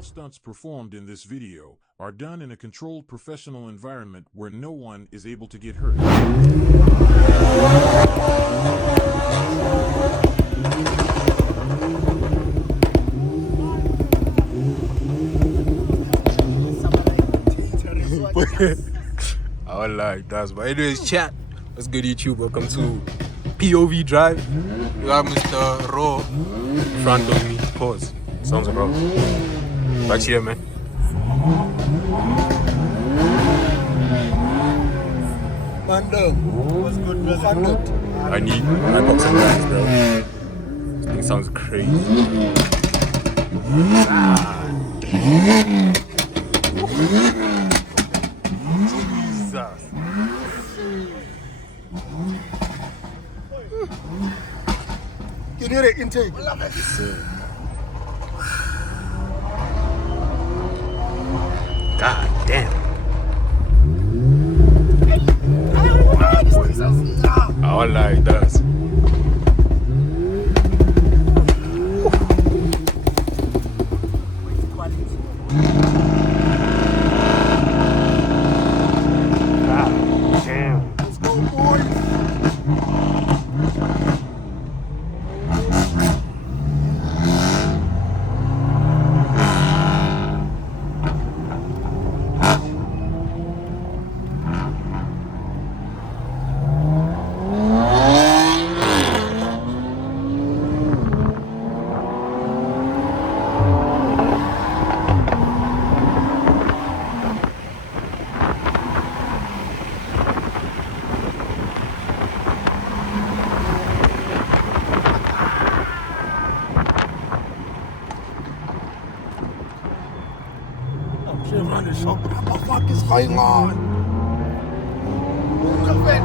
All stunts performed in this video are done in a controlled professional environment where no one is able to get hurt. I would like that. But anyways, chat. What's good, YouTube? Welcome to POV Drive. We got Mr. Raw in front of me. Pause. Sounds wrong. Back here, man. Mando, what's good, brother? I need my box and bags, bro. This thing sounds crazy. Jesus. Can you hear the intake? God damn. I don't like that. God damn. Let's go, boys. Run the shop. What the fuck is going on? Look at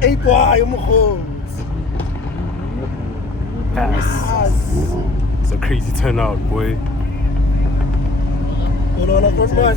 Hey boy, I'm goed. Pass. It's a crazy turnout, boy. Hola, good man.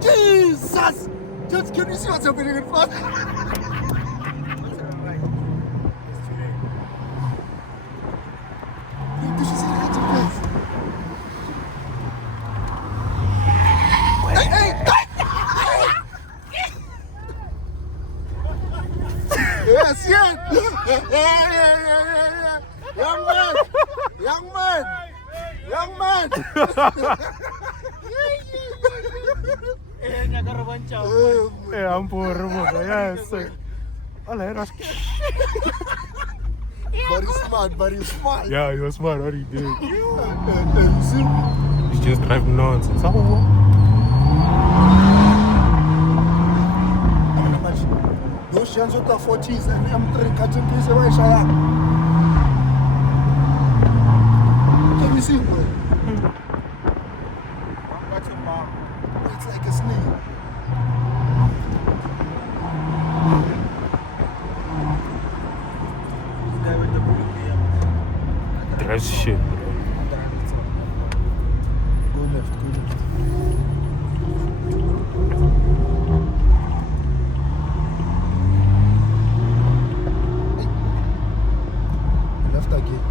Jesus! Just can you see what's happening in front? Did you see the face? Hey, hey, yes, yes! Yeah. Young man! Yeah, I'm poor, yes. But he's smart. Yeah, he was smart, what he did. See? He's just driving nonsense. Those chance with the 40s and M3 cutting piece away, Shaya. Can you see, bro? It's like a snake. That's shit, bro. Go left. Left again.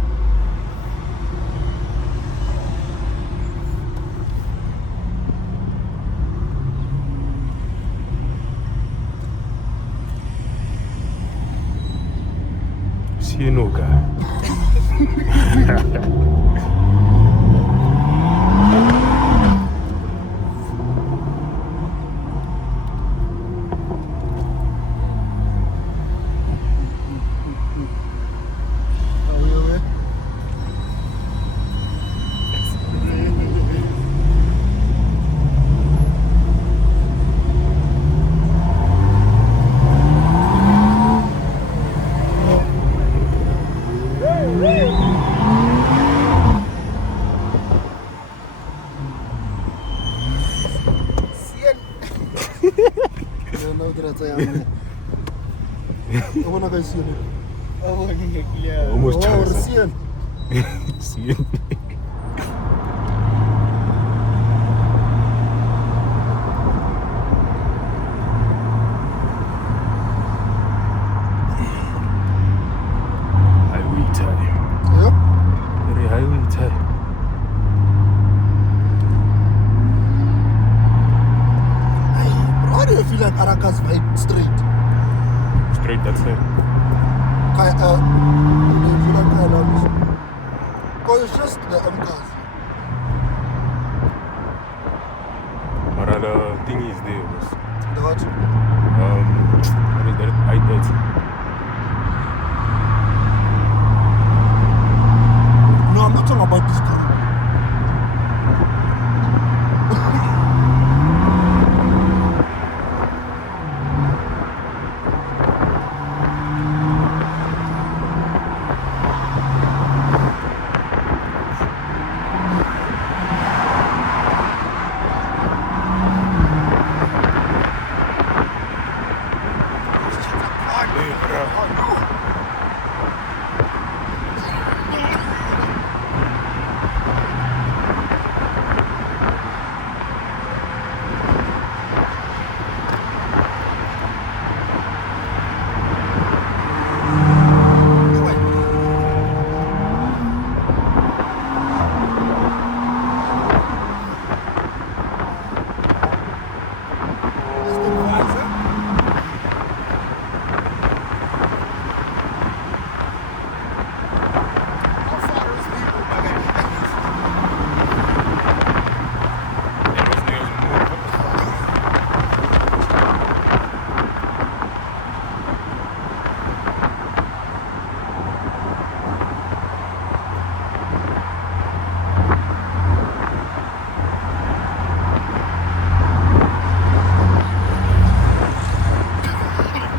you know, guy. Almost Charles. See. Highway time. Yep. Very highway time. Why do you feel like Araka's right straight? Straight, that's it. Because it's just the M-cars. But the thing is there was The what? what is that? iPads. No, I'm not talking about this car.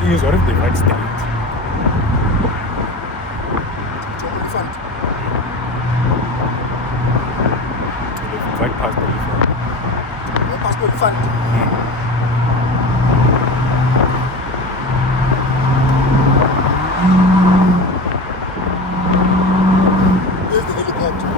Thing is, what if they write straight? Elephant. If they write past the elephant. My passport fund. Where's the helicopter?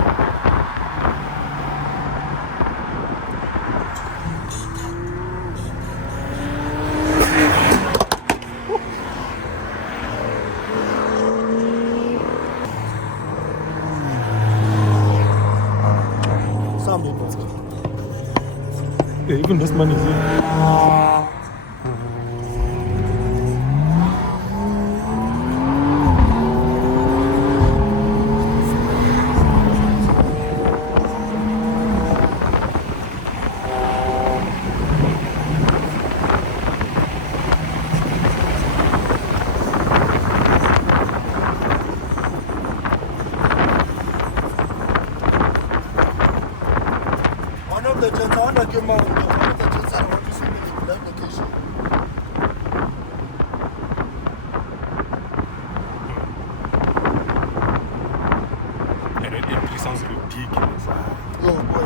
Yeah, even this man is here. One of the gents, I want to give one of the gents, I want to see the live location. And it actually sounds ridiculous. Oh boy.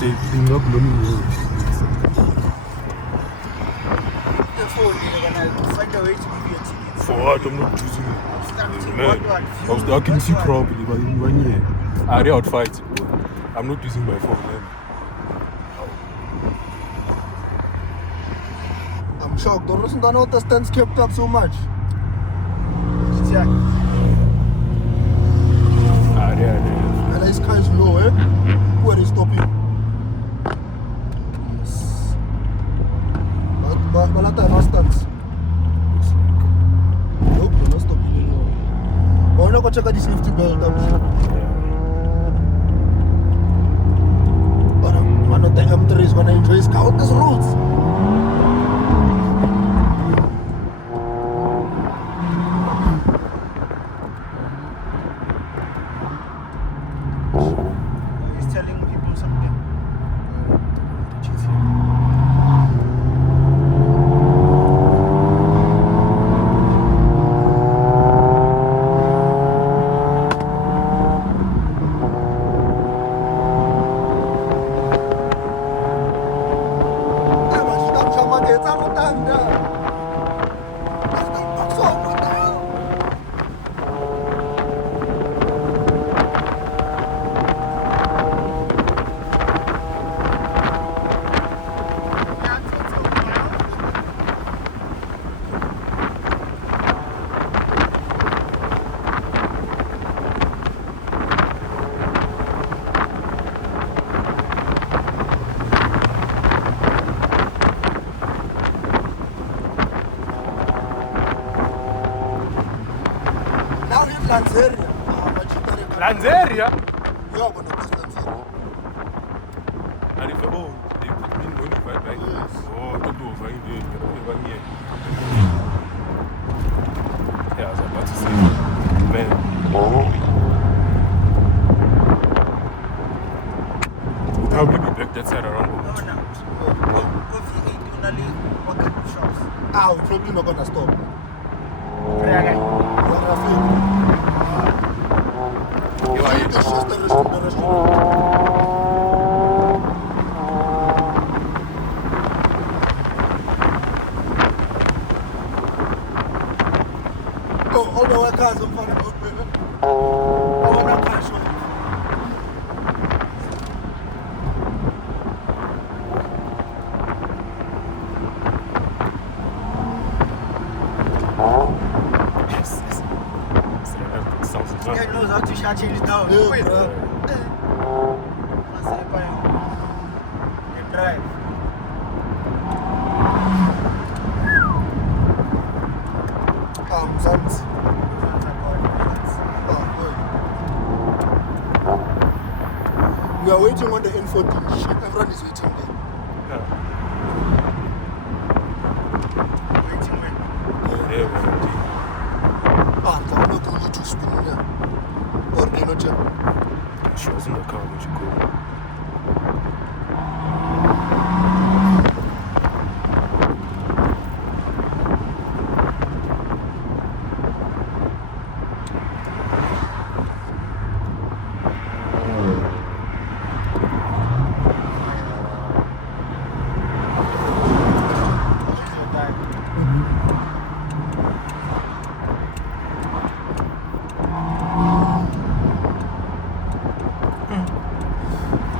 They not blowing me. Find a way to give you a ticket. For what? I'm not choosing it. Man, I was the see properly, but in 1 year, I already outfight it, bro. I'm not using my phone, man. I'm shocked. The reason that the stands kept up so much. Yeah. Yeah. And this car is low, eh? Where is stopping? Yes. But no stands. Nope, we're not stopping anymore. We're not going to check out the safety belt. But one of the M3 is going to enjoy his car on these roads. He's telling people something. Lanzeria. Lanzeria? Yeah, but it was Lanzeria. And if they didn't notify, right? Yes. Oh, don't do over here. Yeah, I was about to say, man. Probably be back that side around. What kind of shops? We're probably not gonna stop. It's just the restaurant. All the workers are funny about women. I want to cash on. Guy knows how to shut change down. Yeah, Wait. bro. Drive. Zanzi. We are waiting on the N14 ship. Everyone is waiting there. Waiting when? I'm not going to spin here. Or they not jump. She was in the car when she called.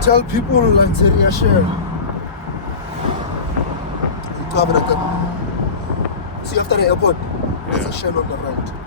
Tell people Lanzeria share. You cover that. See after the airport, there's a shell on the right.